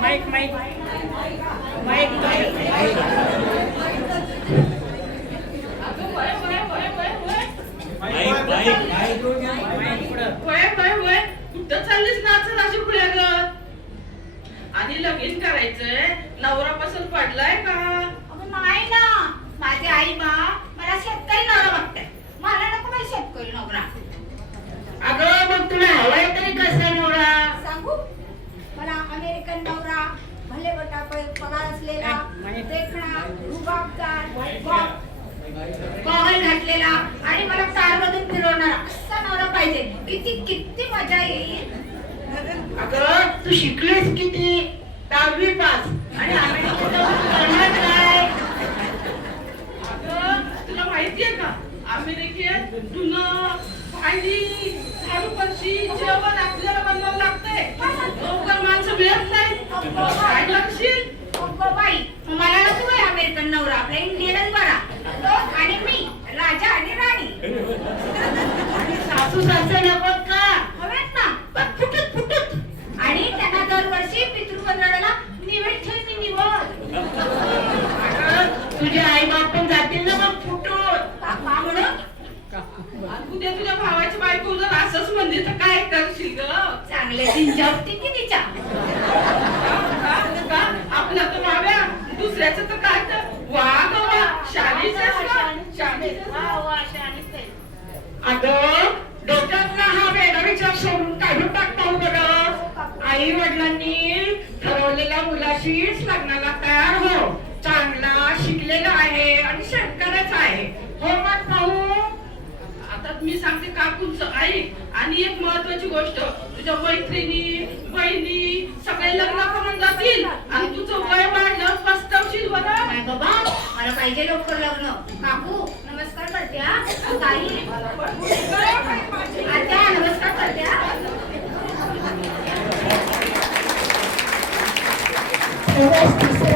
Mic mic mic कुठं चाललीस नाचत अशी पुढे आणि लगीन करायचंय नवरा पसंत पडलाय का? नाही ना, माझी आई बा मला शेतकरी नवरा बघताय, मला नको बाई शेतकरी नवरा. अगं मग तुला हवाय तरी कसा नवरा? सांगू, मला अमेरिकन नवरा, भले गटा पगार असलेला, देखणा, रुबाबदार, गॉगल घातलेला आणि मला कारमधून फिरवणारा असा नवरा पाहिजे. किती किती मजा येईल. अगं तू शिकलीस किती? 10वी पास. आणि अमेरिकेत करणार काय? अगं तुला माहितीये का, अमेरिकेत धुणं, भांडी, झाडू फरशी, जेवण आपल्याला बनवावं लागतंय. लवकर माणसं मिळत नाही. काय करशील? बाई, मला नको बाई अमेरिकन नवरा, आपला इंडियनच बरा. तो आणि मी, राजा आणि राणी. सासू सासरे नकोत का? हवेत ना, पण फुटत फुटत. आणि त्यांना दरवर्षी पितृपंधरणाला निवेद ठेवते, निवड. तुझे आई बाप पण जातील ना मग फुटून. का म्हणून? उद्या तुझ्या भावाची बायको जर असंच म्हणली तर काय करशील ग? चांगले जिंजावते की तिच्या. आपला तर भाव्या, दुसऱ्याचं तर काय तर वा ग वा, शाळेच अगं डोक्यातला हा वेगळा विचार सोडून काढून टाकता बरं. आई वडिलांनी ठरवलेल्या मुलाशीच लग्नाला तयार हो. चांगला शिकलेला आहे आणि शेतकऱ्याचा आहे. हो मग पाहू. आता मी सांगते काकूंच ऐक. आणि एक महत्वाची गोष्ट, तुझ्या मैत्रिणी बहिणी सगळे लग्न करून जातील आणि तुझं वय वाढलं पस्तावशील बरं. काय बाबा, मला पाहिजे लवकर लग्न. काकू नमस्कार करते हा. ताई आत्या नमस्कार करते हा.